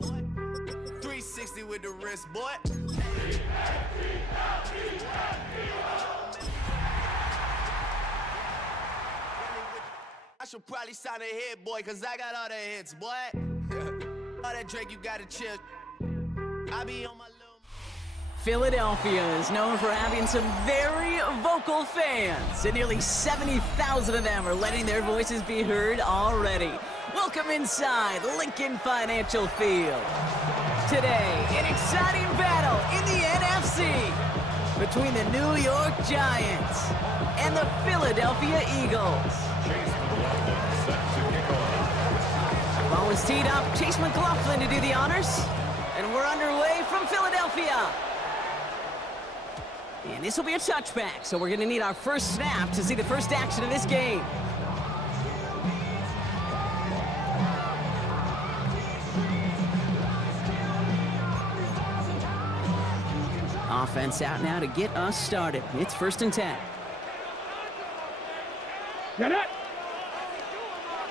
boy. 360 with the wrist, boy. I should probably sign a hit, boy, cause I got all the hits, boy. All that Drake, you gotta chill. I be on my little... Philadelphia is known for having some very vocal fans, and nearly 70,000 of them are letting their voices be heard already. Welcome inside Lincoln Financial Field. Today, an exciting battle in the NFC between the New York Giants and the Philadelphia Eagles. Ball is teed up, Chase McLaughlin to do the honors, and we're underway from Philadelphia. And this will be a touchback, so we're going to need our first snap to see the first action of this game. Offense out now to get us started. It's 1st and 10. Get it!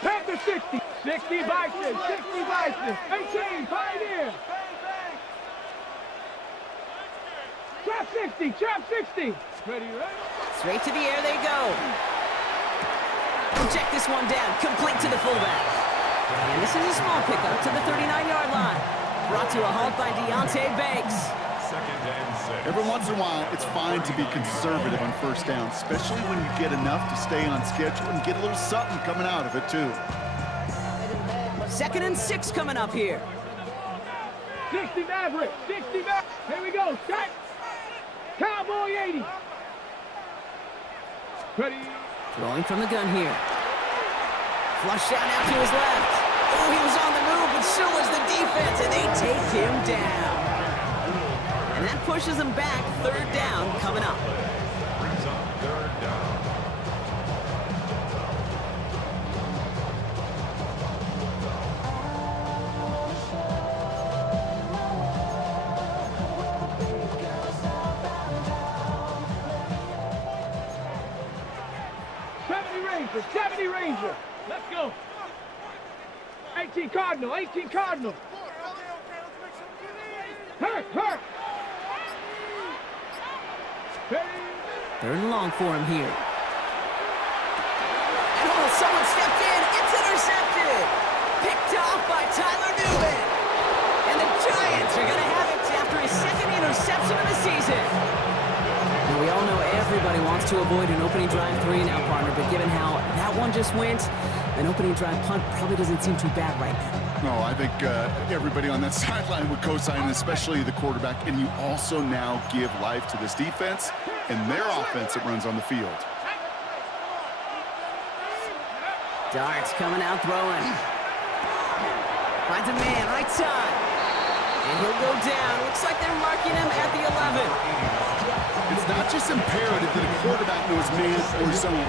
Back to 60. 60 Bison. 60 Bison. 18, Pioneer. Trap 60. Trap 60. Ready, right? Straight to the air they go. Check this one down. Complete to the fullback. And this is a small pickup to the 39-yard line. Brought to a halt by Deonte Banks. Every once in a while, it's fine to be conservative on first down, especially when you get enough to stay on schedule and get a little something coming out of it, too. 2nd and 6 coming up here. 60 Maverick. 60 Maverick. Here we go. Check. Cowboy 80. Ready. Throwing from the gun here. Flush down out to his left. Oh, he was on the move, but so was the defense, and they take him down. And that pushes them back. 3rd down coming up. Brings up 3rd down. Ranger. 70 Ranger. Let's go. 18 Cardinal. 18 Cardinal. Hurt. Hurt. 3rd and long for him here. And oh, someone stepped in. It's intercepted. Picked off by Tyler Newman. And the Giants are going to have it after his 2nd interception of the season. Now, we all know everybody wants to avoid an opening drive 3 now, partner, but given how that one just went, an opening drive punt probably doesn't seem too bad right now. No, I think everybody on that sideline would co-sign, especially the quarterback. And you also now give life to this defense and their offense that runs on the field. Darts coming out throwing. Finds a man, right side. And he'll go down. Looks like they're marking him at the 11. It's not just imperative that a quarterback knows man or zone.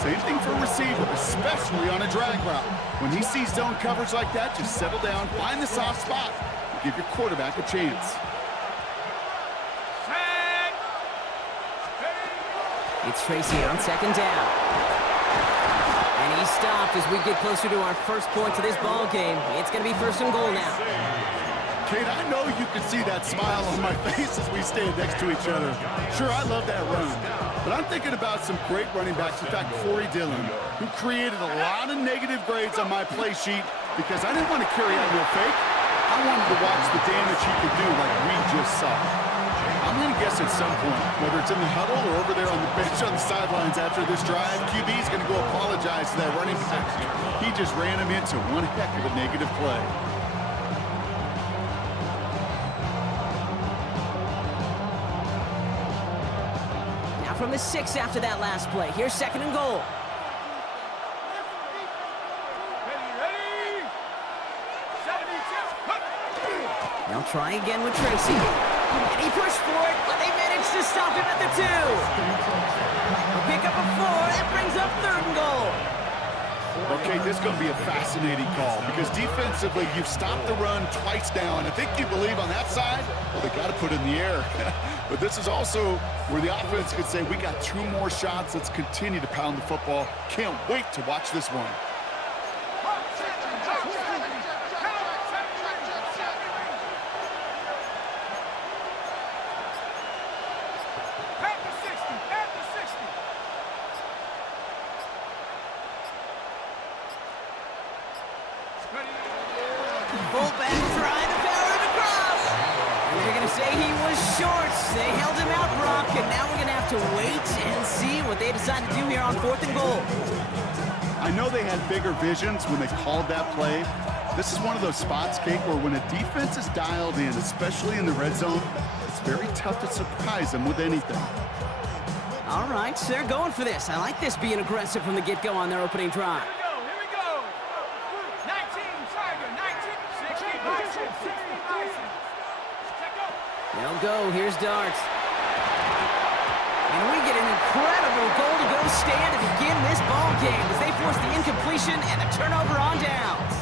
Same thing for a receiver, especially on a drag route. When he sees zone coverage like that, just settle down, find the soft spot, and give your quarterback a chance. It's Tracy on 2nd down. And he stopped as we get closer to our first point to this ball game. It's going to be 1st and goal now. Kate, I know you can see that smile on my face as we stand next to each other. Sure, I love that run. But I'm thinking about some great running backs. In fact, Corey Dillon, who created a lot of negative grades on my play sheet because I didn't want to carry out no fake. I wanted to watch the damage he could do like we just saw. I'm going to guess at some point, whether it's in the huddle or over there on the bench on the sidelines after this drive, QB's going to go apologize to that running back. He just ran him into one heck of a negative play. From the 6 after that last play. Here's 2nd and goal. They'll try again with Tracy. And he pushed for it, but they managed to stop him at the 2. A pick up a 4. That brings up 3rd and goal. Okay, this is going to be a fascinating call because defensively, you've stopped the run twice now, and I think you believe on that side, well, they got to put it in the air. But this is also where the offense could say, we got 2 more shots. Let's continue to pound the football. Can't wait to watch this one. fullback trying to power it across. And they're going to say he was short. They held him out, Brock, and now we're going to have to wait and see what they decide to do here on 4th and goal. I know they had bigger visions when they called that play. This is one of those spots, Kate, where when a defense is dialed in, especially in the red zone, it's very tough to surprise them with anything. All right, so they're going for this. I like this being aggressive from the get-go on their opening drive. Here we go. 19, Tiger, 19, 60 Bison, 60 Bison. Check up. They'll go. Here's Dart. And we get an incredible goal-to-go stand to begin this ball game as they force the incompletion and a turnover on downs.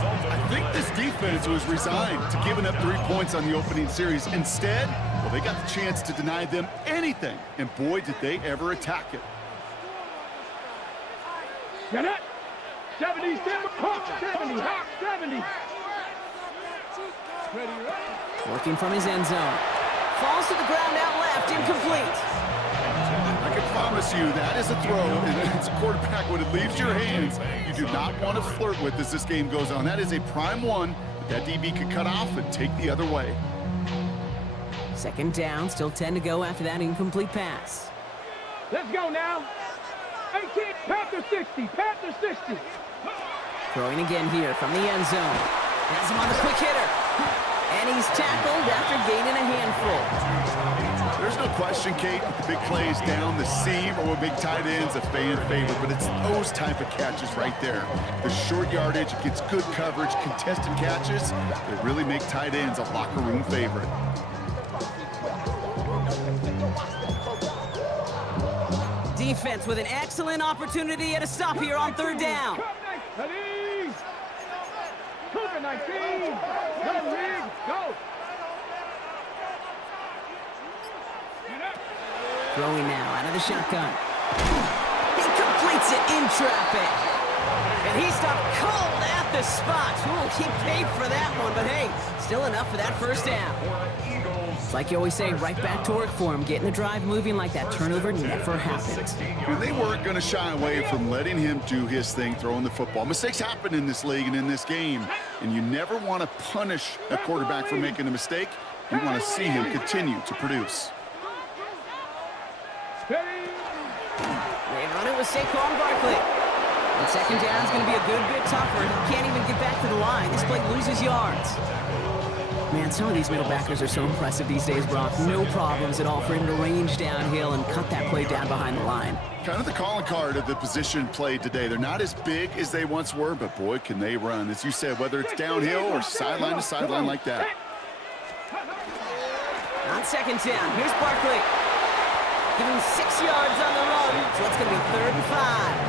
I think this defense was resigned to giving up 3 points on the opening series. Instead, well, they got the chance to deny them anything, and boy, did they ever attack it. Get it? 70, Hawk 70, Hawk 70. Ready, right? Working from his end zone. Falls to the ground out left, incomplete. I can promise you that is a throw, and it's a quarterback when it leaves your hands, you do not want to flirt with as this game goes on. That is a prime one that DB could cut off and take the other way. 2nd down, still 10 to go after that incomplete pass. Let's go now. 18, Panther 60, Panther 60. Throwing again here from the end zone. Has him on the quick hitter. And he's tackled after gaining a handful. There's no question, Kate, the big plays down the seam or big tight ends a fan favorite, but it's those type of catches right there. The short yardage, it gets good coverage, contested catches, they really make tight ends a locker room favorite. Defense with an excellent opportunity at a stop here on 3rd down. Ready? Cougar 19. Go, Rig. Go. Throwing now out of the shotgun. He completes it in traffic. And he stopped cold at the spot. Ooh, he paid for that one, but hey, still enough for that 1st down. It's like you always say, right back to work for him. Getting the drive moving like that turnover never happened. And they weren't going to shy away from letting him do his thing, throwing the football. Mistakes happen in this league and in this game, and you never want to punish a quarterback for making a mistake. You want to see him continue to produce. They run it with Saquon Barkley. And 2nd down is going to be a good bit tougher. He can't even get back to the line. This play loses yards. Man, some of these middle backers are so impressive these days, Brock. No problems at all for him to range downhill and cut that play down behind the line. Kind of the calling card of the position played today. They're not as big as they once were, but boy, can they run. As you said, whether it's downhill or sideline to sideline like that. On 2nd down, here's Barkley. Give him 6 yards on the run, so it's going to be 3rd and 5.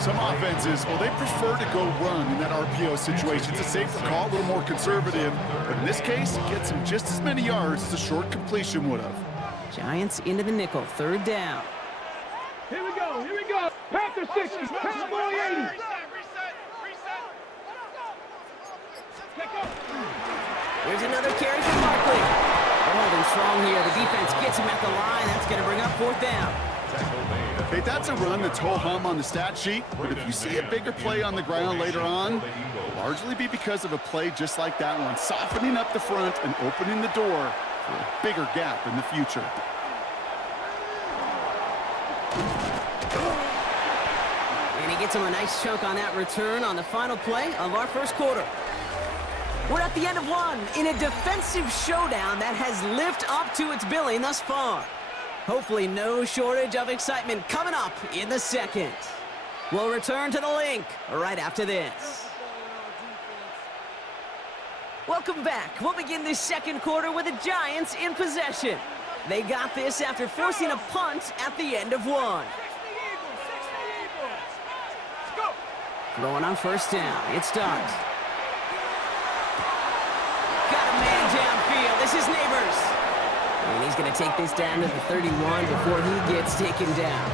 Some offenses, well, they prefer to go run in that RPO situation. It's a safer call, a little more conservative. But in this case, it gets him just as many yards as a short completion would have. Giants into the nickel, 3rd down. Here we go, here we go. Panther 60, Cowboy 80. Here's another carry from Barkley. They're holding strong here. The defense gets him at the line. That's going to bring up 4th down. Okay, that's a run that's ho-hum on the stat sheet, but if you see a bigger play on the ground later on, it'll largely be because of a play just like that one, softening up the front and opening the door for a bigger gap in the future. And he gets him a nice chunk on that return on the final play of our 1st quarter. We're at the end of one in a defensive showdown that has lived up to its billing thus far. Hopefully no shortage of excitement coming up in the 2nd. We'll return to the link right after this. Welcome back. We'll begin this 2nd quarter with the Giants in possession. They got this after forcing a punt at the end of one. Throwing on 1st down. It starts. Got a man downfield. This is Neighbors. And he's going to take this down to the 31 before he gets taken down.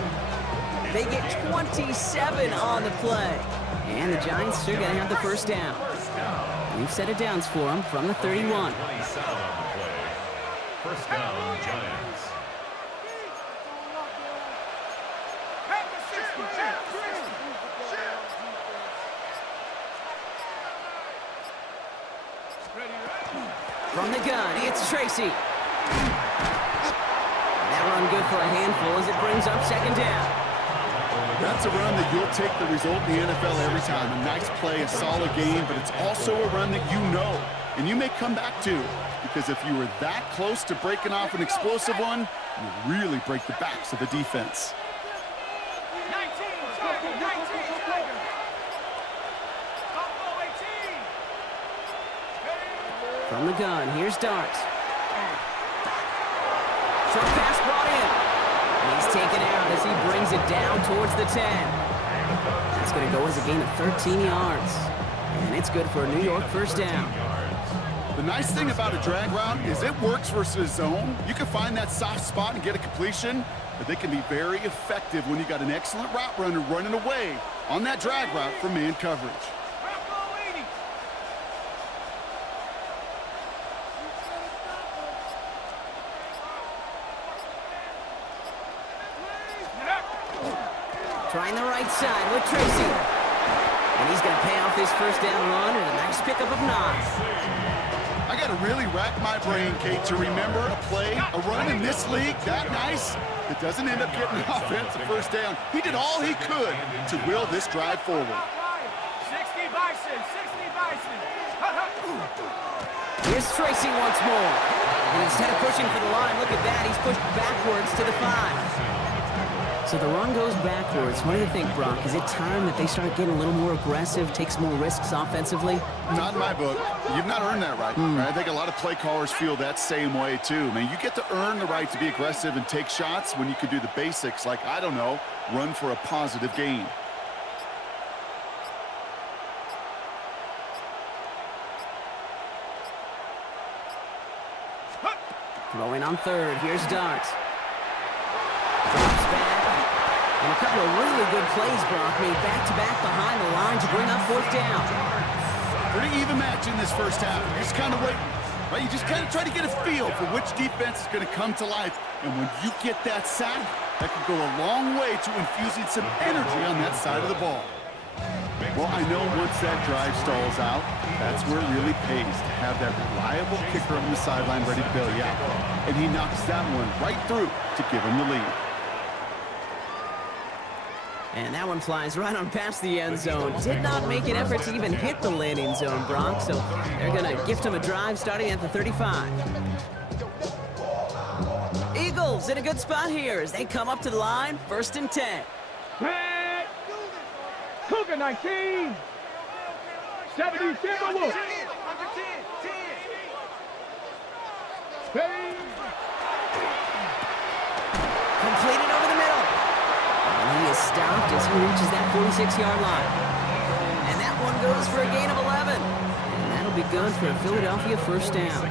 They get 27 on the play. And the Giants are going to have the 1st down. We've set it downs for them from the 31. 1st down, Giants. From the gun, it's Tracy. That run good for a handful as it brings up second down. That's a run that you'll take the result in the NFL every time. A nice play, a solid game, but it's also a run that you know, and you may come back to, because if you were that close to breaking off an explosive one, you really break the backs of the defense. 19, Tiger, 19, Tiger. Buffalo 18. From the gun, here's Darts. Short pass brought in. And he's taken out as he brings it down towards the 10. That's going to go as a gain of 13 yards. And it's good for a New York first down. The nice thing about a drag route is it works versus zone. You can find that soft spot and get a completion, but they can be very effective when you got an excellent route runner running away on that drag route for man coverage. Buffalo 80. Trying the right side with Tracy. And he's going to pay off this first down run with a nice pickup of 9. I got to really rack my brain, Kate, to remember a play, a run in this league that nice that doesn't end up getting an offensive first down. He did all he could to will this drive forward. 60 Bison, 60 Bison. Here's Tracy once more. And instead of pushing for the line, look at that, he's pushed backwards to the 5. So the run goes backwards. What do you think, Brock? Is it time that they start getting a little more aggressive, take some more risks offensively? Not in my book. You've not earned that right. I think a lot of play callers feel that same way, too. Man, you get to earn the right to be aggressive and take shots when you can do the basics, like, I don't know, run for a positive gain. Throwing on third. Here's Darts. Drops back. And a couple of really good plays, Brock, made back-to-back behind the line to bring up fourth down. Pretty even match in this first half. You're just kind of waiting, right? You just kind of try to get a feel for which defense is going to come to life. And when you get that sack, that can go a long way to infusing some energy on that side of the ball. Well, I know once that drive stalls out, that's where it really pays to have that reliable kicker on the sideline ready to bail you out. And he knocks that one right through to give him the lead. And that one flies right on past the end zone. Did not make an effort to even hit the landing zone, Brock, so they're going to gift him a drive starting at the 35. Eagles in a good spot here as they come up to the line, 1st and 10. Red. Cougar 19. 70 Timberwolves. Ready. Completed over the middle. And he is stopped as he reaches that 46-yard line. And that one goes for a gain of 11. And that'll be good for a Philadelphia first down.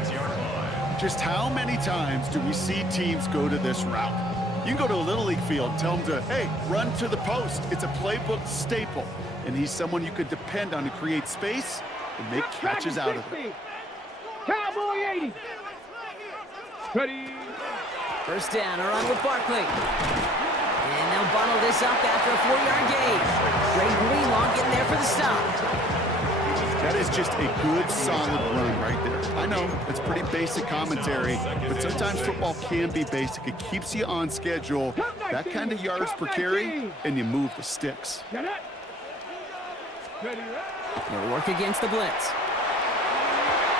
Just how many times do we see teams go to this route? You can go to a Little League field, tell them to, hey, run to the post. It's a playbook staple. And he's someone you could depend on to create space and make catches out of it. Cowboy 80. Ready. First down, a run with Barkley. And they'll bundle this up after a 4-yard gain. Ray Greenlaw getting there for the stop. That is just a good, solid run right there. I know, it's pretty basic commentary, but sometimes football can be basic. It keeps you on schedule, that kind of yards per carry, and you move the sticks. Ready. They'll work against the blitz.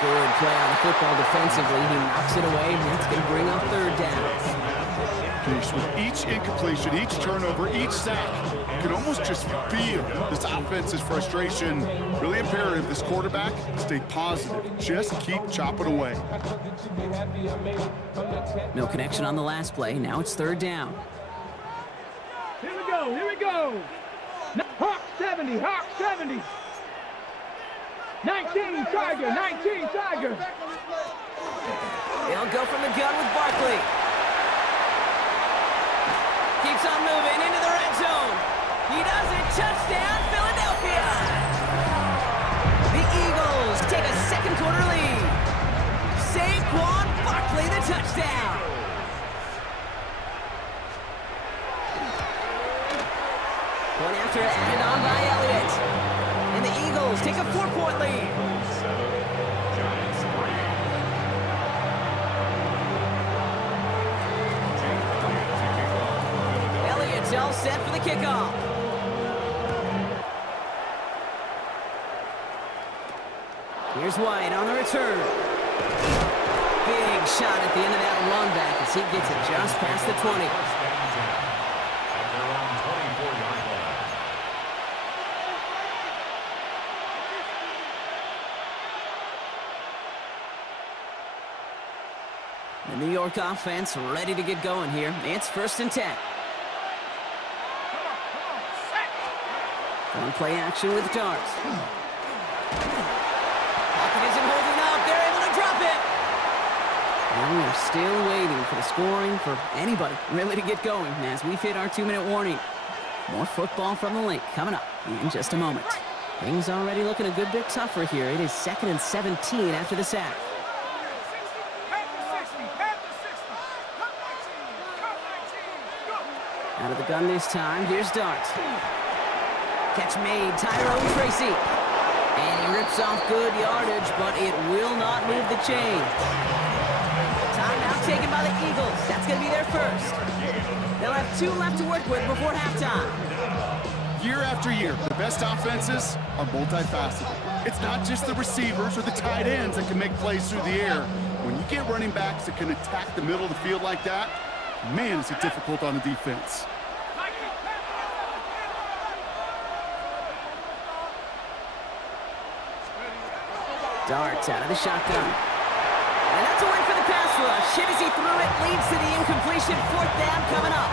Good play on the football defensively. He knocks it away, and that's going to bring up third down. With each incompletion, each turnover, each sack, you can almost just feel this offense's frustration. Really imperative, this quarterback, stay positive. Just keep chopping away. No connection on the last play. Now it's third down. Here we go. Here we go. Hawk 70. Hawk 70. 19 Tiger. 19 Tiger. They'll go from the gun with Barkley. Keeps on moving into the red zone. He does it. Touchdown, Philadelphia. The Eagles take a second quarter lead. Saquon Barkley, the touchdown. One after added on by Elliott. And the Eagles take a 4-point lead. kickoff. Here's White on the return. Big shot at the end of that run back as he gets it just past the 20. The New York offense ready to get going here. It's 1st and 10. On play action with Darts. Pocket isn't holding up. They're able to drop it. And we're still waiting for the scoring for anybody really to get going as we've hit our 2-minute warning. More football from the link coming up in just a moment. Things already looking a good bit tougher here. It is 2nd and 17 after the sack. Out of the gun this time, here's Darts. Catch made, Tyrone Tracy. And he rips off good yardage, but it will not move the chain. Timeout taken by the Eagles. That's going to be their first. They'll have 2 left to work with before halftime. Year after year, the best offenses are multifaceted. It's not just the receivers or the tight ends that can make plays through the air. When you get running backs that can attack the middle of the field like that, man, is it difficult on the defense. Darts out of the shotgun. And that's away for the pass rush. Hit as he threw it, leads to the incompletion. 4th down coming up.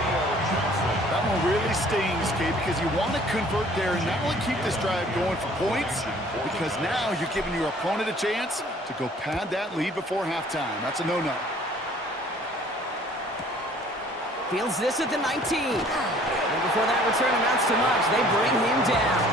That one really stings, Kate, because you want to convert there and not only keep this drive going for points, because now you're giving your opponent a chance to go pad that lead before halftime. That's a no-no. Fields this at the 19. And before that return amounts to much, they bring him down.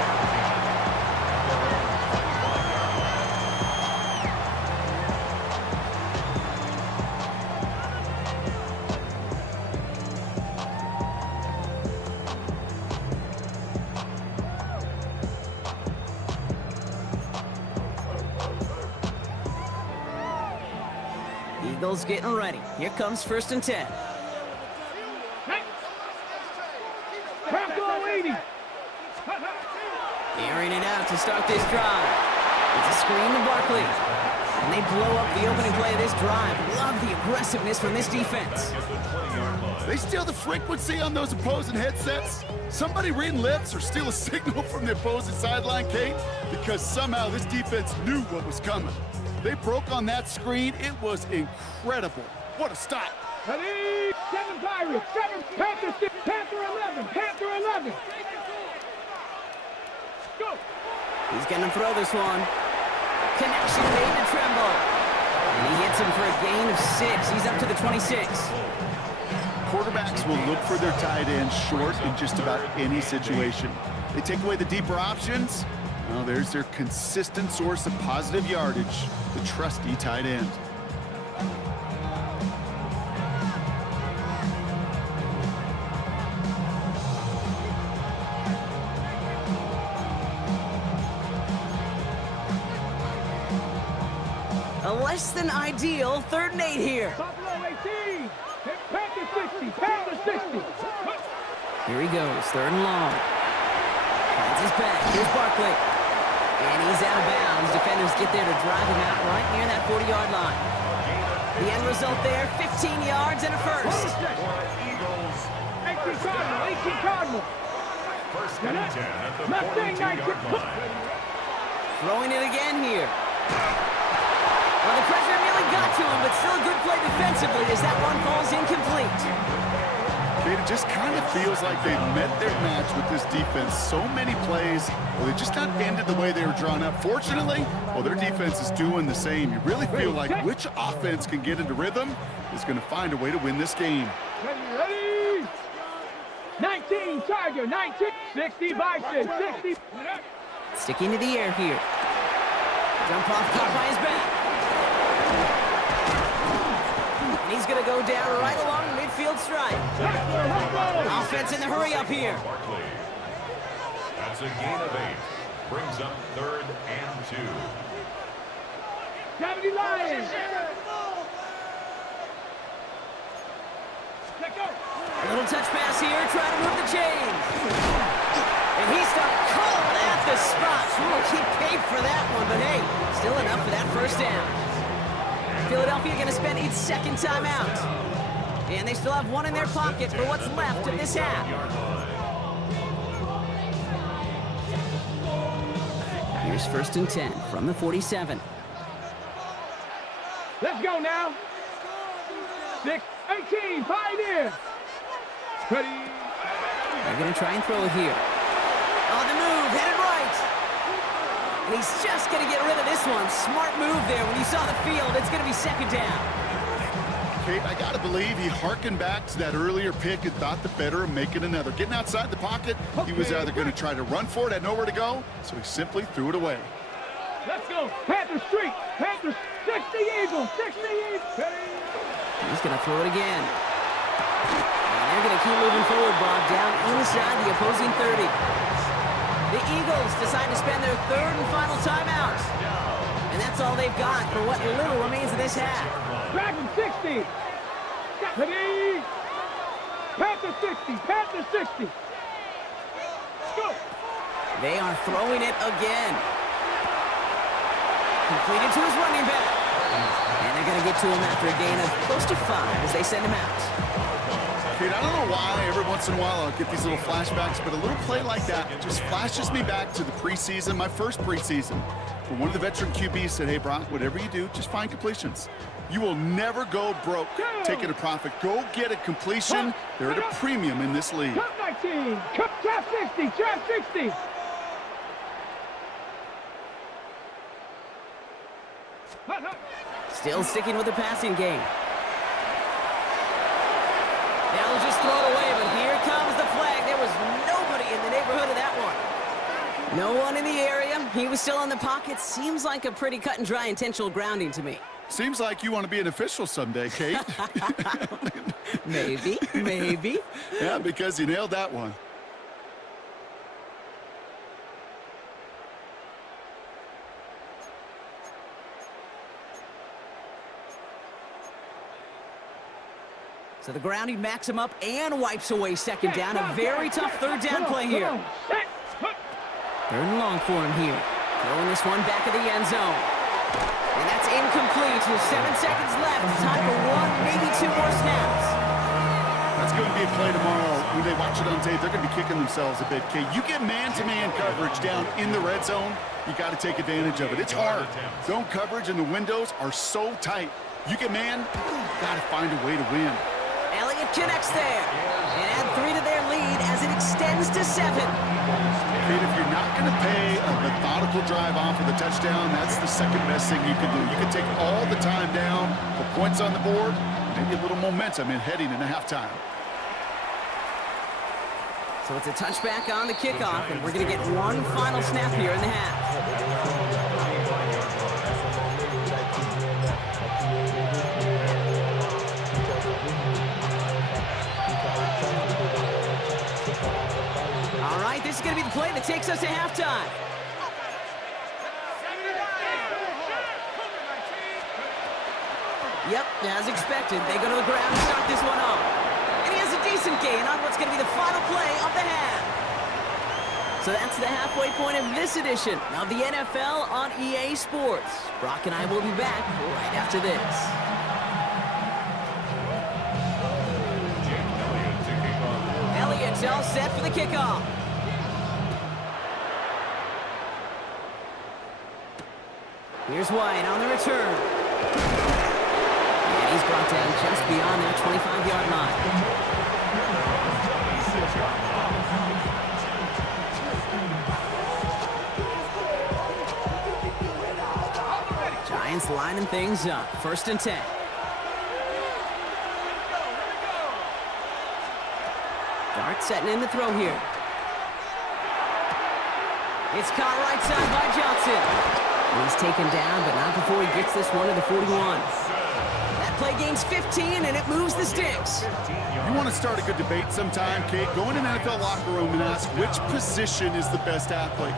Eagles getting ready. Here comes 1st and 10. Airing it out to start this drive. It's a screen to Barkley. And they blow up the opening play of this drive. Love the aggressiveness from this defense. They steal the frequency on those opposing headsets. Somebody reading lips or steal a signal from the opposing sideline, Kate, because somehow this defense knew what was coming. They broke on that screen. It was incredible. What a stop. Ready? 7 Pirates, 7 Panthers, 6, Panther 11, Panther 11. Go. He's going to throw this one. Connection made to Tremble. And he hits him for a gain of 6. He's up to the 26. Quarterbacks will look for their tight end short in just about any situation. They take away the deeper options. Well, there's their consistent source of positive yardage, the trusty tight end. A less than ideal 3rd and 8 here. Buffalo 18, Panther 60, Panther 60. Here he goes, 3rd and long. Finds his back, here's Barkley. And he's out of bounds. Defenders get there to drive him out right near that 40-yard line. The end result there, 15 yards and a first. 18 Cardinal, 18 Cardinal. 1st and 10 at the Mustang 42-yard 19. line. Throwing it again here. Well, the pressure nearly got to him, but still a good play defensively as that one falls incomplete. It just kind of feels like they've met their match with this defense. So many plays, well, they just not ended the way they were drawn up. Fortunately, well, their defense is doing the same. You really feel like which offense can get into rhythm is going to find a way to win this game. Ready? 19 Tiger, 19, 60 Bison, 60. Sticking to the air here. Jump off caught by his back. And he's going to go down right along the midfield stripe. Offense in the hurry up here. Barkley. That's a gain of 8. Brings up 3rd and 2. 70 Lions. Let go. A little touch pass here, try to move the chains. And he stopped cold at the spot. Ooh, he paid for that one, but hey, still enough for that first down. Philadelphia going to spend its second timeout. And they still have one in their pocket for what's left of this half. Here's 1st and 10 from the 47. Let's go now. 6, 18, Pioneer. Ready. They're going to try and throw it here. On the move, headed right. And he's just going to get rid of this one. Smart move there. When you saw the field, it's going to be 2nd down. Kate, I got to believe he harkened back to that earlier pick and thought the better of making another. Getting outside the pocket, he was either going to try to run for it, had nowhere to go, so he simply threw it away. Let's go. Panther Street. Panthers 60 Eagles. 60 Eagles. Ready. He's going to throw it again. And they're going to keep moving forward, Bob, down inside the opposing 30. The Eagles decide to spend their 3rd and final timeout. And that's all they've got for what little remains of this half. Dragon 60. Ready. Panther 60. Panther 60. Go. They are throwing it again. Completed to his running back. And they're going to get to him after a gain of close to 5 as they send him out. Kate, I don't know why every once in a while I'll get these little flashbacks, but a little play like that just flashes me back to the preseason, my first preseason. When one of the veteran QBs said, hey, Brock, whatever you do, just find completions. You will never go broke taking a profit. Go get a completion. They're at a premium in this league. Cup 19. Cup trap 60. Trap 60. Still sticking with the passing game. They'll just throw it away, but here comes the flag. There was nobody in the neighborhood of that one. No one in the area. He was still in the pocket. Seems like a pretty cut and dry intentional grounding to me. Seems like you want to be an official someday, Kate. Maybe, maybe. Yeah, because you nailed that one. So the grounding backs him up and wipes away 2nd down. A very tough 3rd down play here. 3rd and long for him here. Throwing this one back of the end zone. And that's incomplete with 7 seconds left. Time for 1, maybe 2 more snaps. That's going to be a play tomorrow. When they watch it on tape, they're going to be kicking themselves a bit, Kate. You get man-to-man coverage down in the red zone, you got to take advantage of it. It's hard. Zone coverage and the windows are so tight. You get man, got to find a way to win. Elliott connects there. And add 3 to their lead as it extends to 7. Kate, if you're not going to pay a methodical drive off of the touchdown, that's the second best thing you can do. You can take all the time down, put points on the board, maybe a little momentum in heading into halftime. So it's a touchback on the kickoff, and we're going to get one final snap here in the half. All right, this is going to be the play that takes us to halftime. Yep, as expected, they go to the ground to start this one off. And he has a decent gain on what's going to be the final play of the half. So that's the halfway point of this edition of the NFL on EA Sports. Brock and I will be back right after this. Elliott's all set for the kickoff. Here's White on the return. And he's brought down just beyond that 25-yard line. Giants lining things up. 1st and 10. Dart setting in the throw here. It's caught right side by Johnson. He's taken down, but not before he gets this one to the 41. That play gains 15, and it moves the sticks. You want to start a good debate sometime, Kate? Go in an NFL locker room and ask which position is the best athlete.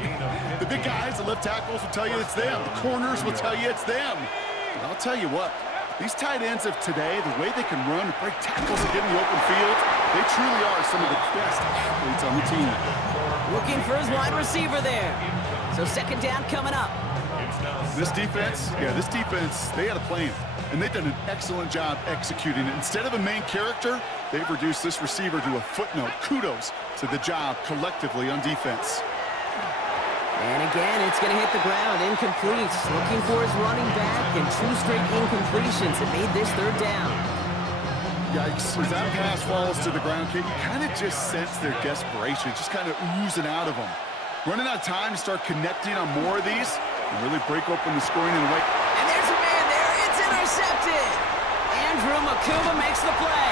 The big guys, the left tackles will tell you it's them. The corners will tell you it's them. And I'll tell you what, these tight ends of today, the way they can run and break tackles and get in the open field, They truly are some of the best athletes on the team. Looking for his wide receiver there. So second down coming up. This defense, they had a plan. And they've done an excellent job executing it. Instead of a main character, they've reduced this receiver to a footnote. Kudos to the job collectively on defense. And again, it's going to hit the ground, incomplete. Looking for his running back, and 2 straight incompletions that made this third down. Yikes, as that pass falls to the ground, Kate, you kind of just sense their desperation, just kind of oozing out of them. Running out of time to start connecting on more of these and really break open the scoring in a way. And there's a man there. It's intercepted. Andrew Makuma makes the play.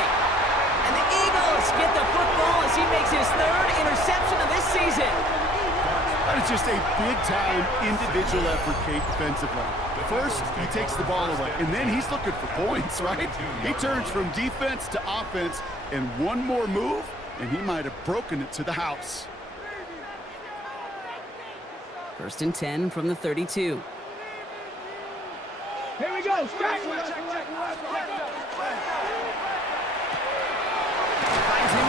And the Eagles get the football as he makes his 3rd interception of this season. That is just a big-time individual effort, Kate, defensively. First, he takes the ball away, and then he's looking for points, right? He turns from defense to offense, and one more move, and he might have broken it to the house. 1st and 10 from the 32. Here we go. Stack. Finds him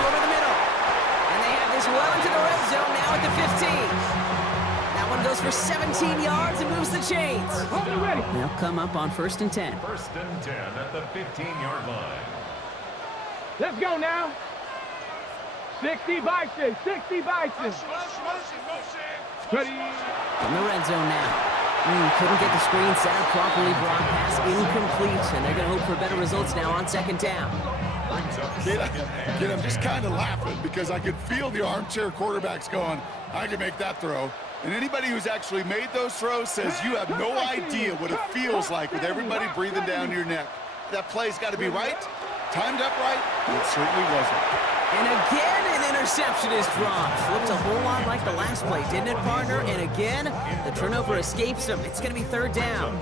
over the middle. And they have this well into the red zone now at the 15. That one goes for 17 yards and moves the chains. Ready. They'll come up on 1st and 10. 1st and 10 at the 15-yard line. Let's go now. 60 Bison. 60 Bison. Ready. In the red zone now. Couldn't get the screen set up properly. Brock pass incomplete. And they're going to hope for better results now on 2nd down. Kid, I'm just kind of laughing because I could feel the armchair quarterbacks going, I can make that throw. And anybody who's actually made those throws says you have no idea what it feels like with everybody breathing down your neck. That play's got to be right, timed up right, and it certainly wasn't. And again, an interception is dropped. Looked a whole lot like the last play, didn't it, partner? And again, the turnover escapes him. It's going to be 3rd down.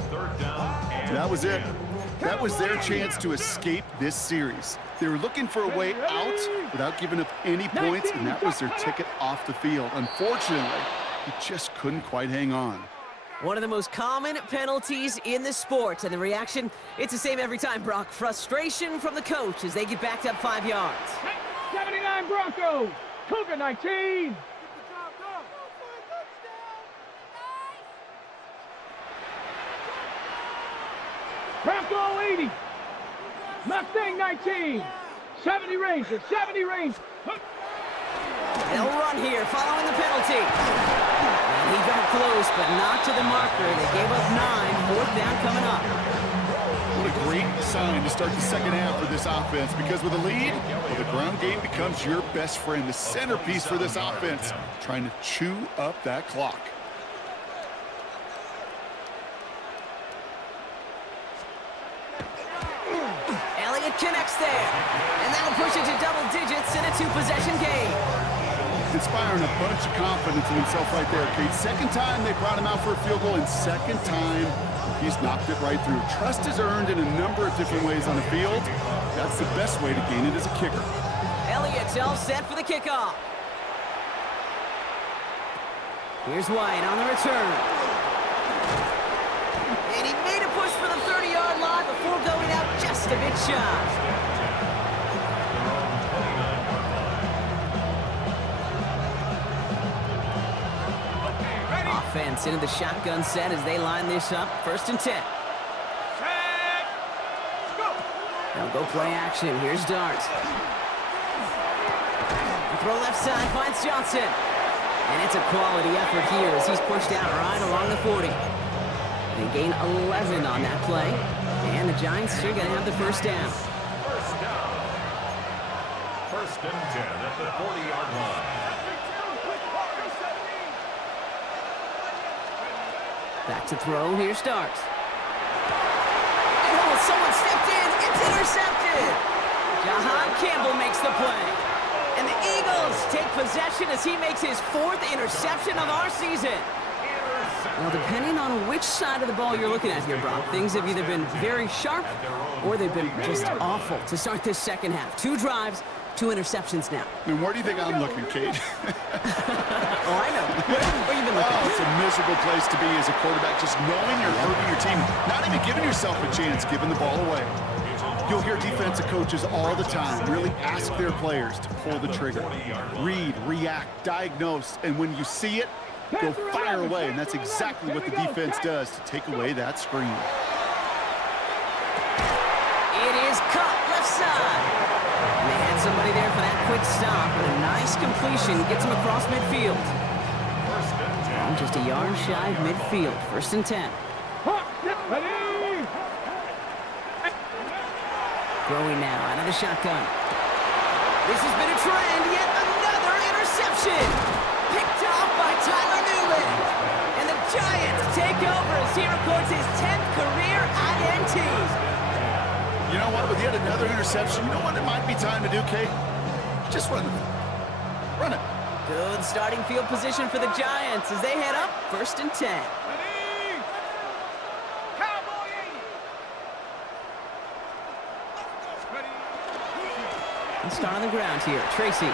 That was it. That was their chance to escape this series. They were looking for a way out without giving up any points, and that was their ticket off the field. Unfortunately, he just couldn't quite hang on. One of the most common penalties in the sport, and the reaction, it's the same every time, Brock. Frustration from the coach as they get backed up 5 yards. 79 Broncos. Cougar 19. Bronco 80. Mustang 19. 70 Rangers. 70 Rangers. They'll run here following the penalty. And he got close, but not to the marker. They gave up 9. 4th down coming up. What a great sign to start the second half for this offense, because with a lead, well, the ground game becomes your best friend, the centerpiece for this offense, trying to chew up that clock. Elliott connects there. And that'll push it to double digits in a 2-possession game. Inspiring a bunch of confidence in himself right there, Kate. Second time they brought him out for a field goal, and second time he's knocked it right through. Trust is earned in a number of different ways on the field. That's the best way to gain it as a kicker. Elliott's all set for the kickoff. Here's White on the return. And he made a push for the 30-yard line before going out just a bit shy. Offense into the shotgun set as they line this up. 1st and 10. Now go play action. Here's Dart. Throw left side finds Johnson. And it's a quality effort here as he's pushed out right along the 40. They gain 11 on that play. And the Giants are going to have the 1st down. 1st and 10 at the 40-yard line. Back to throw. Here starts. Oh, someone stepped in. It's intercepted. Jahan Campbell makes the play. And the Eagles take possession as he makes his 4th interception of our season. Now, depending on which side of the ball you're looking at here, Brock, things have either been very sharp or they've been just awful to start this second half. 2 drives, 2 interceptions now. And where do you think I'm looking, Kate? Oh, I know. Where you been looking? Oh, it's a miserable place to be as a quarterback, just knowing you're hurting your team, not even giving yourself a chance, giving the ball away. You'll hear defensive coaches all the time really ask their players to pull the trigger. Read, react, diagnose, and when you see it, go fire away. And that's exactly what the defense does to take away that screen. It is cut left side. And they had somebody there for that quick stop, but a nice completion gets him across midfield. I'm just a yard shy of midfield. 1st and 10. Throwing now out of the shotgun. This has been a trend. Yet another interception. Picked off by Tyler Newman. And the Giants take over as he records his 10th career INT. You know what? With yet another interception, you know what it might be time to do, Kate? Just run it. Run it. Good starting field position for the Giants as they head up 1st and 10. Let's start on the ground here. Tracy.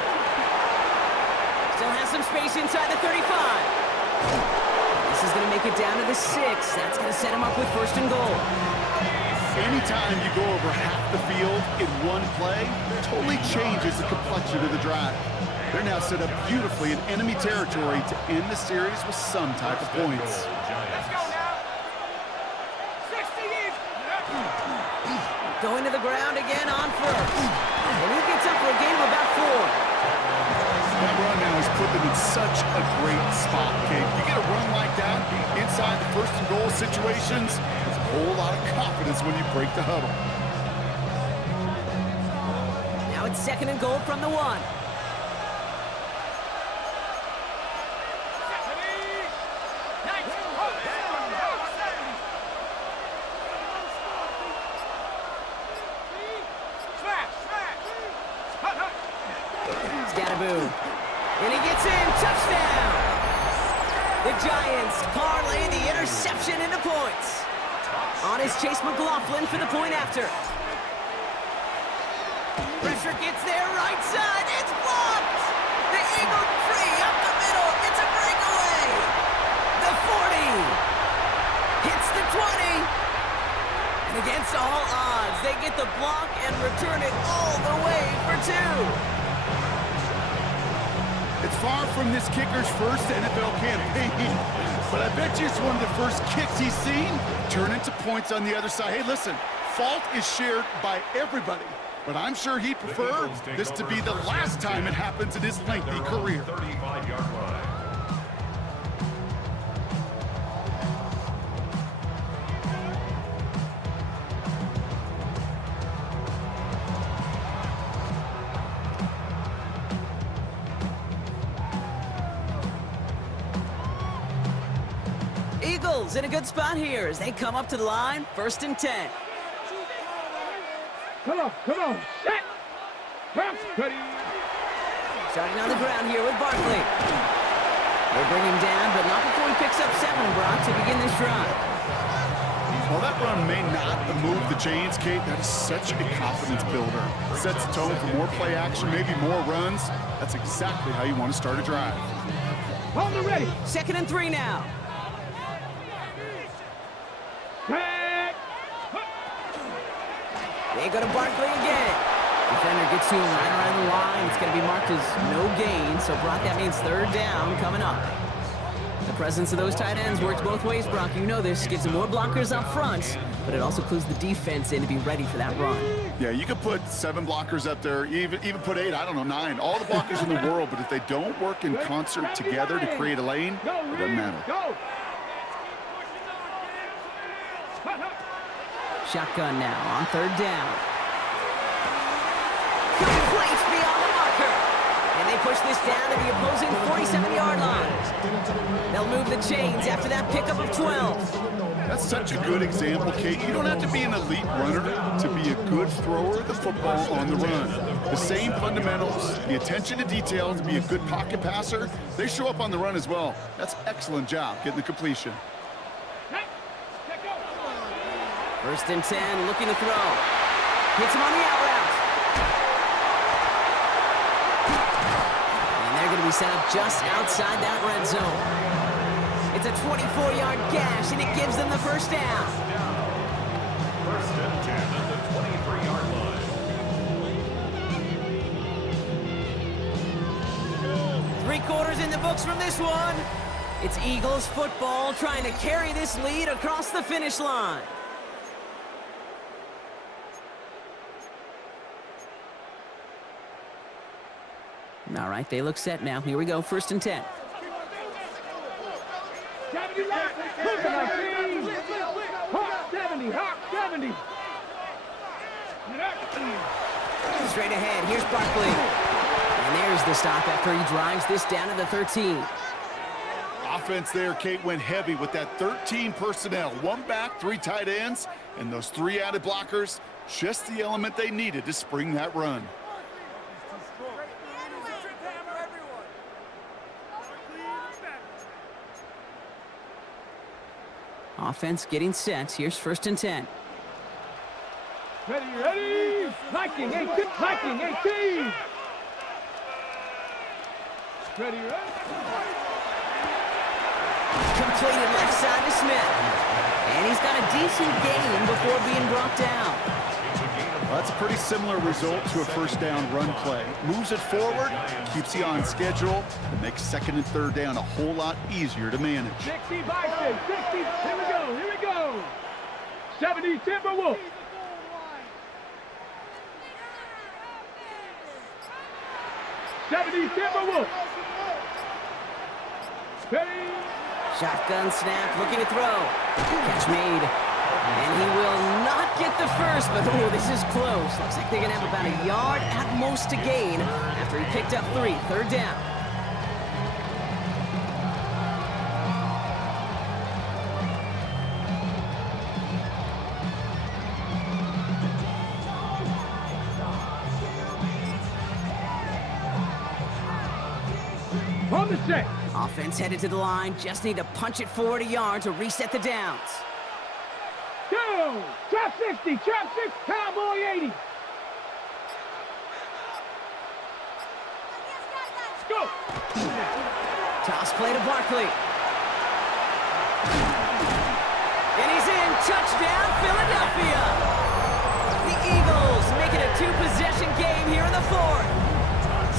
Still has some space inside the 35. This is going to make it down to the 6. That's going to set him up with 1st and goal. Anytime you go over half the field in one play, it totally changes the complexion of the drive. They're now set up beautifully in enemy territory to end the series with some type of points. Let's go now. 60 years. Going to the ground again on 1st. And he gets up for a gain of about 4. That run now is put them in such a great spot, Kate. You get a run like that inside the 1st and goal situations, there's a whole lot of confidence when you break the huddle. Now it's 2nd and goal from the 1. And he gets in. Touchdown! The Giants parlay the interception into points. On is Chase McLaughlin for the point after. Pressure gets there, right side. It's blocked! The Eagle free up the middle. It's a breakaway. The 40 hits the 20. And against all odds, they get the block and return it all the way for 2. It's far from this kicker's first NFL campaign, but I bet you it's one of the first kicks he's seen turn into points on the other side. Hey, listen, fault is shared by everybody, but I'm sure he'd prefer this to be the last time it happens in his lengthy career. 35-yard line. Eagles in a good spot here as they come up to the line, 1st and 10. Come on. Set. Ready. Starting on the ground here with Barkley. They bring him down, but not before he picks up 7, Brock, to begin this drive. While that run may not move the chains, Kate, that is such a confidence builder. Sets the tone for more play action, maybe more runs. That's exactly how you want to start a drive. Hold it ready. 2nd and 3 now. They go to Barkley again. Defender gets to him right around the line. It's going to be marked as no gain. So, Brock, that means 3rd down coming up. The presence of those tight ends works both ways, Brock. You know this. Gives them more blockers up front, but it also clues the defense in to be ready for that run. Yeah, you could put 7 blockers up there, even put 8, I don't know, 9. All the blockers in the world, but if they don't work in concert together to create a lane, it doesn't matter. Go. Shotgun now on 3rd down. Good place beyond the marker. And they push this down to the opposing 47-yard line. They'll move the chains after that pickup of 12. That's such a good example, Kate. You don't have to be an elite runner to be a good thrower of the football on the run. The same fundamentals, the attention to detail to be a good pocket passer, they show up on the run as well. That's an excellent job getting the completion. 1st and 10, looking to throw. Hits him on the out route. And they're going to be set up just outside that red zone. It's a 24-yard gash, and it gives them the 1st down. 1st and 10 at the 23-yard line. quarters in the books from this one. It's Eagles football trying to carry this lead across the finish line. All right, they look set now. Here we go, 1st and 10. Hawk 70, Hawk 70. Straight ahead, here's Barkley. And there's the stop after he drives this down to the 13. Offense there, Kate, went heavy with that 13 personnel. 1 back, 3 tight ends, and those 3 added blockers. Just the element they needed to spring that run. Offense getting set. Here's 1st and 10. Ready. Viking 18. Viking 18. Ready. Completed left side to Smith. And he's got a decent gain before being brought down. Well, that's a pretty similar result to a 1st down run play. Moves it forward, keeps you on schedule, and makes 2nd and 3rd down a whole lot easier to manage. 60 Bison. 60. Here we go. Here we go. 70 Timberwolf. 70 Timberwolf. Ready. Shotgun snap, looking to throw. Catch made. And he will not get the first, but oh, this is close. Looks like they're going to have about a yard at most to gain after he picked up 3. 3rd down. On the set. Offense headed to the line. Just need to punch it forward a yard to reset the downs. Go. Trap 60. Trap 6. Cowboy 80. Go. Toss play to Barkley. And he's in. Touchdown, Philadelphia. The Eagles make it a 2-possession game here in the 4th.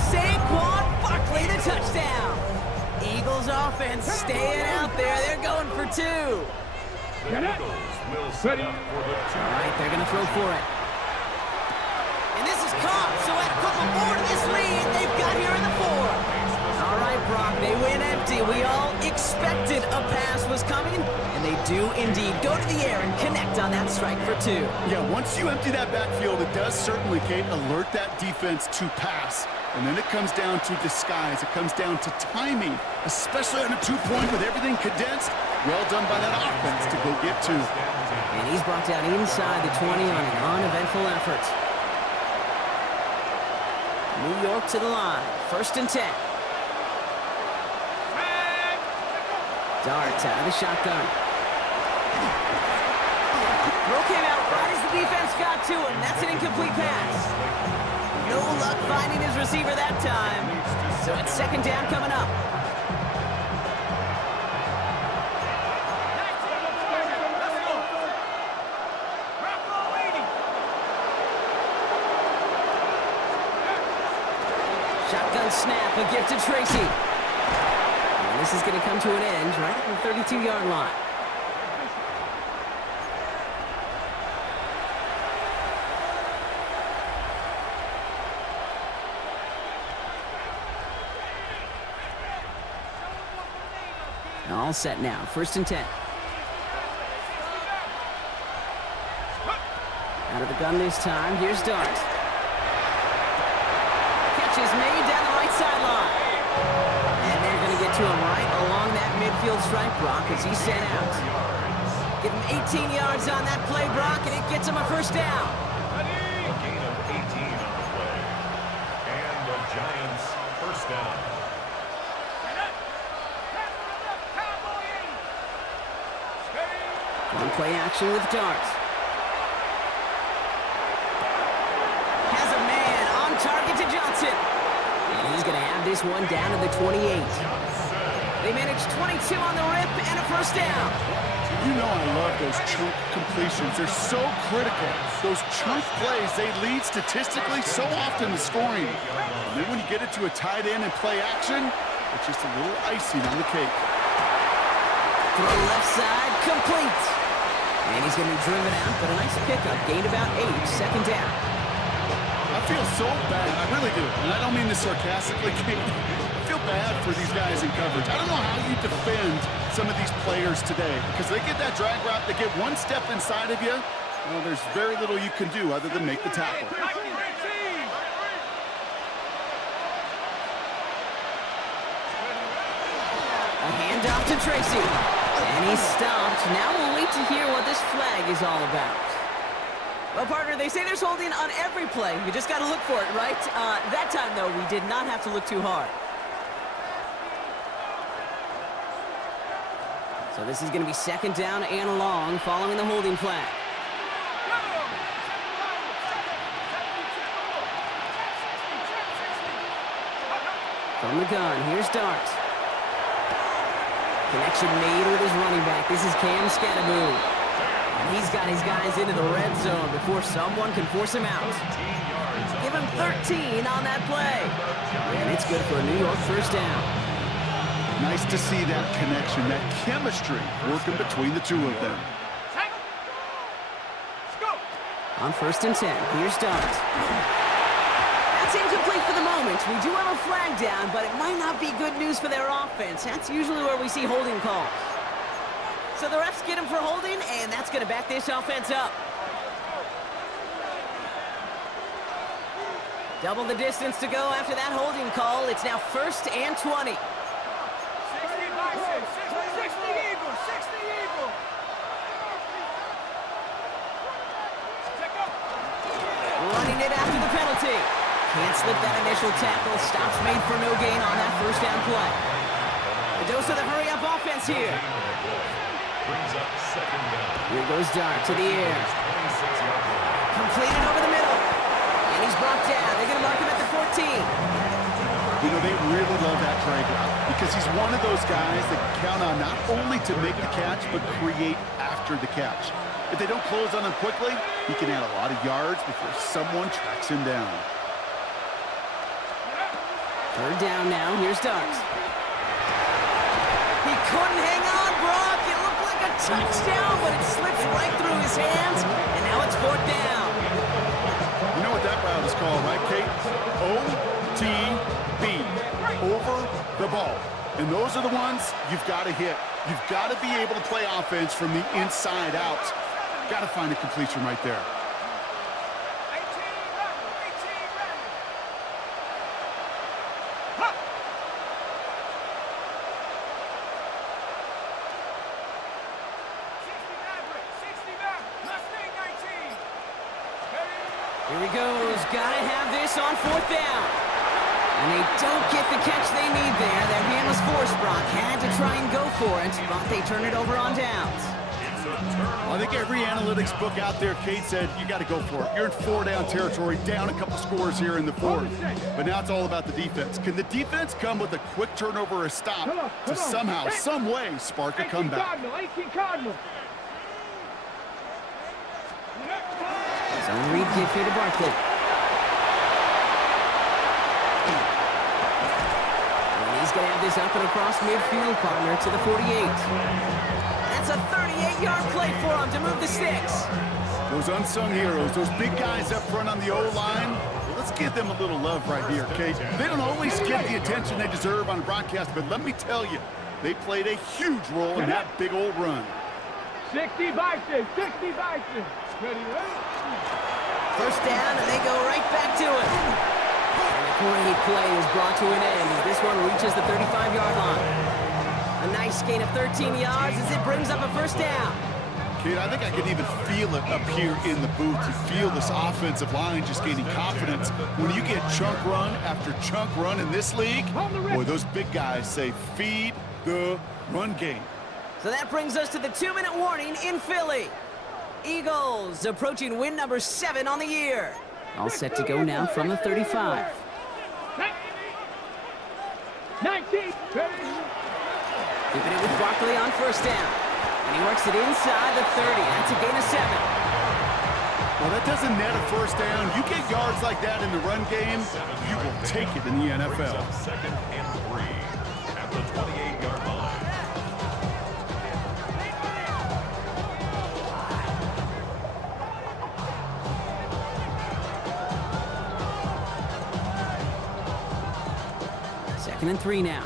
Saquon Barkley, the touchdown. Eagles offense staying out there. They're going for 2. The Eagles will set up for the 2. All right, they're going to throw for it. And this is caught, so add a couple more to this lead they've got here in the 4th. All right, Brock, they win empty. We all expected a pass was coming, and they do indeed go to the air and connect on that strike for 2. Yeah, once you empty that backfield, it does certainly, Kate, alert that defense to pass. And then it comes down to disguise. It comes down to timing, especially on a 2-point with everything condensed. Well done by that offense to go get 2. And he's brought down inside the 20 on an uneventful effort. New York to the line. 1st and 10. Darts out of the shotgun. Throw came out right as the defense got to him. That's an incomplete pass. No luck finding his receiver that time. So it's 2nd down coming up. Shotgun snap, a gift to Tracy. And this is going to come to an end right at the 32-yard line. All set now. 1st and 10. Out of the gun this time. Here's Dart. Catch is made down the right sideline. And they're going to get to him right along that midfield stripe, Brock, as he's sent out. Give him 18 yards on that play, Brock, and it gets him a 1st down. A gain of 18 on the play. And the Giants 1st down. On play action with Dart. Has a man on target to Johnson. And he's going to have this one down to the 28. They managed 22 on the rip and a 1st down. You know I love those chunk completions. They're so critical. Those chunk plays, they lead statistically so often to scoring. And then when you get it to a tight end and play action, It's just a little icing on the cake. Throw left side, complete. And he's going to be driven out, but a nice pickup. Gained about 8, second down. I feel so bad, I really do. And I don't mean this sarcastically, Kate. I feel bad for these guys in coverage. I don't know how you defend some of these players today because they get that drag route, they get one step inside of you. Well, there's very little you can do other than make the tackle. A handoff to Tracy. And he's stopped. Now we'll wait to hear what this flag is all about. Well, partner, they say there's holding on every play. You just got to look for it, right? That time, though, we did not have to look too hard. So this is going to be second down and long following the holding flag. From the gun, here's Dart. Connection made with his running back. This is Cam Scattaboo. And he's got his guys into the red zone before someone can force him out. Give him 13 on that play. And it's good for a New York first down. Nice to see that connection, that chemistry working between the two of them. On 1st and 10, here's Dart. That's incomplete for the moment. We do have a flag down, but it might not be good news for their offense. That's usually where we see holding calls. So the refs get him for holding, and that's going to back this offense up. Double the distance to go after that holding call. It's now 1st and 20. 60 Eagles, 60 Eagles. Running it after the penalty. Can't slip that initial tackle. Stops made for no gain on that first down play. The dose of the hurry-up offense here. Here goes Dart to the air. Completed over the middle. And he's brought down. They're going to mark him at the 14. You know, they really love that drag route because he's one of those guys that count on not only to make the catch, but create after the catch. If they don't close on him quickly, he can add a lot of yards before someone tracks him down. Third down now. Here's Dart. He couldn't hang on, Brock. It looked like a touchdown, but it slips right through his hands, and now it's 4th down. You know what that route is called, right, Kate? OTB, over the ball. And those are the ones you've got to hit. You've got to be able to play offense from the inside out. Got to find a completion right there. Here he goes. Gotta have this on 4th down. And they don't get the catch they need there. Their hand was forced, Brock. Had to try and go for it, but they turn it over on downs. I think every analytics book out there, Kate, said you got to go for it. You're in 4-down territory, down a couple scores here in the 4th. But now it's all about the defense. Can the defense come with a quick turnover or a stop to somehow, some way, spark a comeback? 18 Cardinal. Zone read give here to Barkley. And he's going to have this up and across midfield, partner, to the 48. That's a 38-yard play for him to move the sticks. Those unsung heroes, those big guys up front on the O-line, well, let's give them a little love right here, Kate. They don't always get the attention they deserve on broadcast, but let me tell you, they played a huge role in that big old run. 60 Bison, 60 Bison. Ready, First down, and they go right back to it. And a great play is brought to an end as this one reaches the 35-yard line. A nice gain of 13 yards as it brings up a first down. Kate, I think I can even feel it up here in the booth. You feel this offensive line just gaining confidence. When you get chunk run after chunk run in this league, boy, those big guys say, feed the run game. So that brings us to the 2-minute warning in Philly. Eagles approaching win number 7 on the year. All set to go now from the 35. 19. Keeping it with Barkley on first down. And he works it inside the 30. That's a gain of 7. Well, that doesn't net a first down. You get yards like that in the run game, you will take it in the NFL. Second and 3. 2nd and 3 now.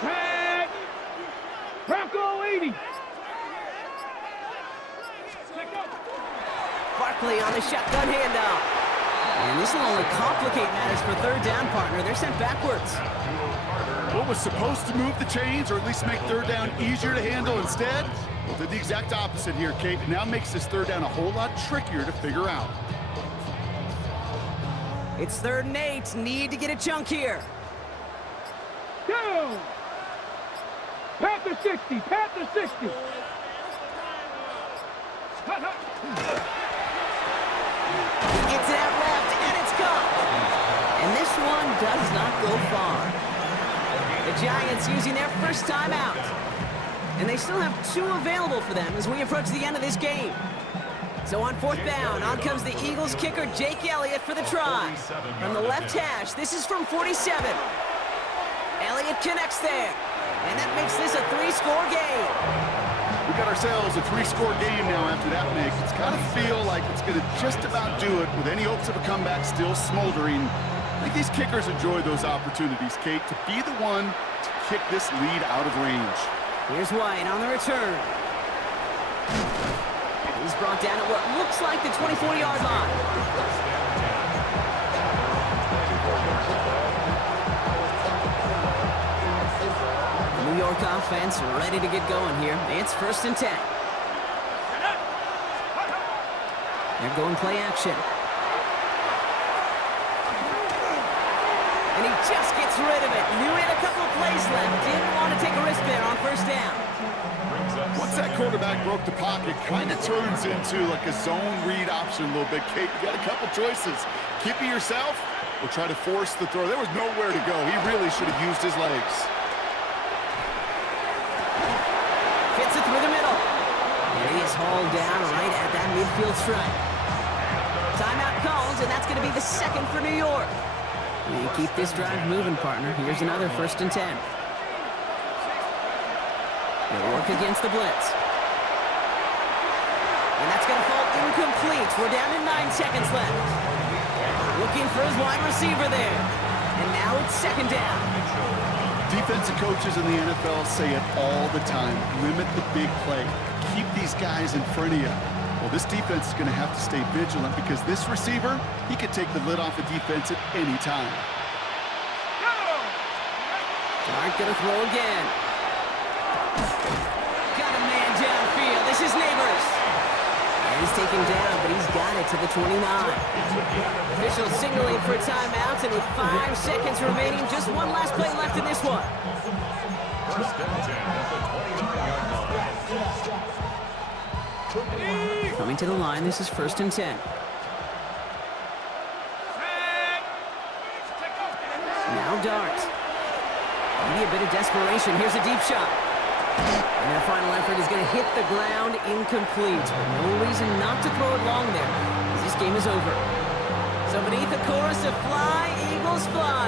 Tag. Bronco 80. Barkley on the shotgun handoff. And this will only complicate matters for 3rd down, partner. They're sent backwards. What was supposed to move the chains, or at least make 3rd down easier to handle instead, did the exact opposite here, Kate. Now makes this 3rd down a whole lot trickier to figure out. It's 3rd and 8. Need to get a chunk here. Down. Panther 60. Panther 60. Hut, hut. It's out left, and it's caught. And this one does not go far. The Giants using their first time out. And they still have 2 available for them as we approach the end of this game. So on 4th down, on comes the Eagles kicker, Jake Elliott, for the try. From the left hash, this is from 47. Elliott connects there. And that makes this a 3-score game. We got ourselves a 3-score game now after that make. It's got to feel like it's going to just about do it with any hopes of a comeback still smoldering. I think these kickers enjoy those opportunities, Kate, to be the one to kick this lead out of range. Here's White on the return. He's brought down at what looks like the 24-yard line. The New York offense ready to get going here. It's 1st and 10. They're going play action. And he just gets rid of it. Knew he had a couple of plays left. Didn't want to take a risk there on 1st down. Once that quarterback broke the pocket, kind of turns into like a zone read option a little bit. Kate, you got a couple choices. Keep it yourself or try to force the throw. There was nowhere to go. He really should have used his legs. Fits it through the middle. And he is hauled down right at that midfield stripe. Timeout called, and that's going to be the 2nd for New York. You keep this drive moving, partner. Here's another 1st and 10. They'll work against the blitz. And that's going to fall incomplete. We're down to 9 seconds left. Looking for his wide receiver there. And now it's 2nd down. Defensive coaches in the NFL say it all the time. Limit the big play. Keep these guys in front of you. Well, this defense is going to have to stay vigilant because this receiver, he could take the lid off a defense at any time. Dart going to throw again. Got a man downfield. This is Neighbors. And he's taken down, but he's got it to the 29. Officials signaling for a timeout, and with 5 seconds remaining, just one last play left in this one. 1st and 10 at the 29-yard line. Coming to the line, this is 1st and 10. Now Dart. Maybe a bit of desperation. Here's a deep shot. And their final effort is going to hit the ground incomplete. But no reason not to throw it long there, as this game is over. So beneath the chorus of Fly, Eagles Fly.